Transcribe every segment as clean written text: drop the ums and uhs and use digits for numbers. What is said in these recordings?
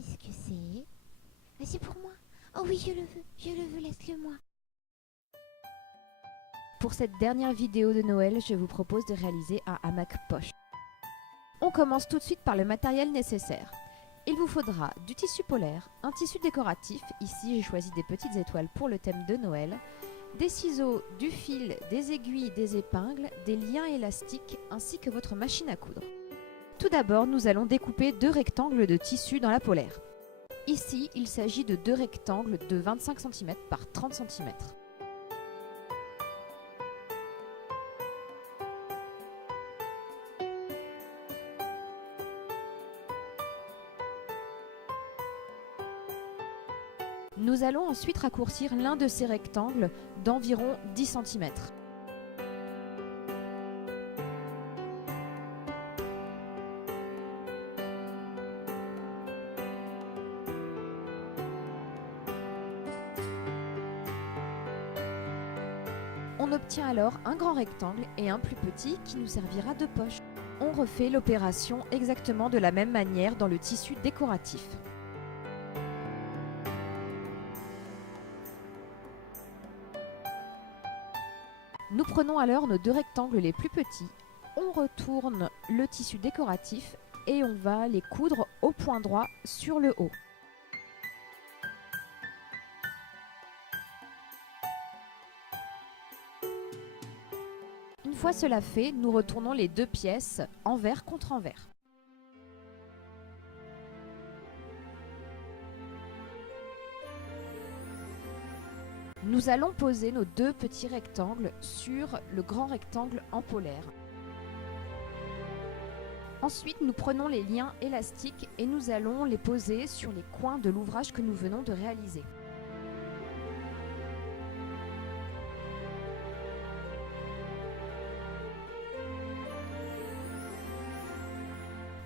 Qu'est-ce que c'est? Ah, c'est pour moi. Oh oui, je le veux, laisse-le-moi. Pour cette dernière vidéo de Noël, je vous propose de réaliser un hamac poche. On commence tout de suite par le matériel nécessaire. Il vous faudra du tissu polaire, un tissu décoratif, ici j'ai choisi des petites étoiles pour le thème de Noël, des ciseaux, du fil, des aiguilles, des épingles, des liens élastiques ainsi que votre machine à coudre. Tout d'abord, nous allons découper 2 rectangles de tissu dans la polaire. Ici, il s'agit de 2 rectangles de 25 cm par 30 cm. Nous allons ensuite raccourcir l'un de ces rectangles d'environ 10 cm. On obtient alors un grand rectangle et un plus petit qui nous servira de poche. On refait l'opération exactement de la même manière dans le tissu décoratif. Nous prenons alors nos 2 rectangles les plus petits, on retourne le tissu décoratif et on va les coudre au point droit sur le haut. Une fois cela fait, nous retournons les 2 pièces envers contre envers. Nous allons poser nos 2 petits rectangles sur le grand rectangle en polaire. Ensuite, nous prenons les liens élastiques et nous allons les poser sur les coins de l'ouvrage que nous venons de réaliser.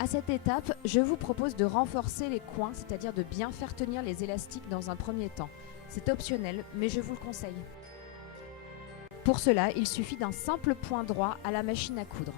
À cette étape, je vous propose de renforcer les coins, c'est-à-dire de bien faire tenir les élastiques dans un premier temps. C'est optionnel, mais je vous le conseille. Pour cela, il suffit d'un simple point droit à la machine à coudre.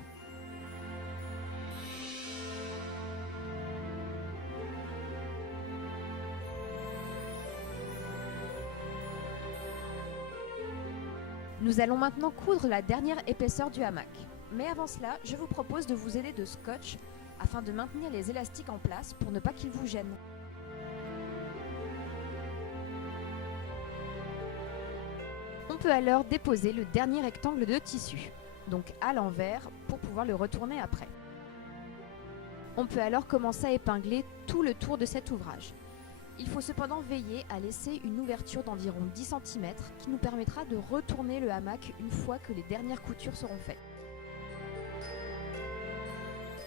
Nous allons maintenant coudre la dernière épaisseur du hamac. Mais avant cela, je vous propose de vous aider de scotch afin de maintenir les élastiques en place pour ne pas qu'ils vous gênent. On peut alors déposer le dernier rectangle de tissu, donc à l'envers, pour pouvoir le retourner après. On peut alors commencer à épingler tout le tour de cet ouvrage. Il faut cependant veiller à laisser une ouverture d'environ 10 cm qui nous permettra de retourner le hamac une fois que les dernières coutures seront faites.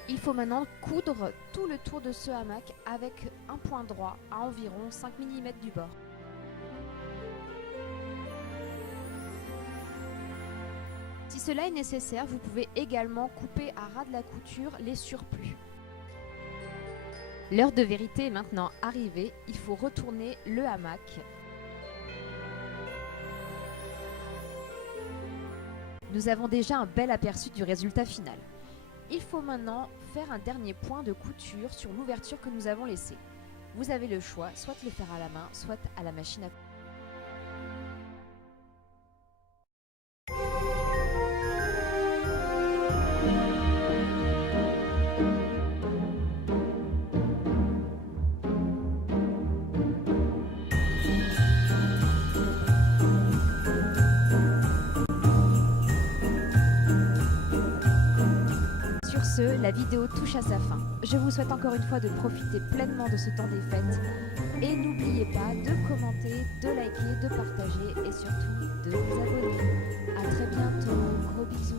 Il faut maintenant coudre tout le tour de ce hamac avec un point droit à environ 5 mm du bord. Si cela est nécessaire, vous pouvez également couper à ras de la couture les surplus. L'heure de vérité est maintenant arrivée, il faut retourner le hamac. Nous avons déjà un bel aperçu du résultat final. Il faut maintenant faire un dernier point de couture sur l'ouverture que nous avons laissée. Vous avez le choix, soit le faire à la main, soit à la machine à coudre. Sur ce, la vidéo touche à sa fin. Je vous souhaite encore une fois de profiter pleinement de ce temps des fêtes. Et n'oubliez pas de commenter, de liker, de partager et surtout de vous abonner. A très bientôt, gros bisous.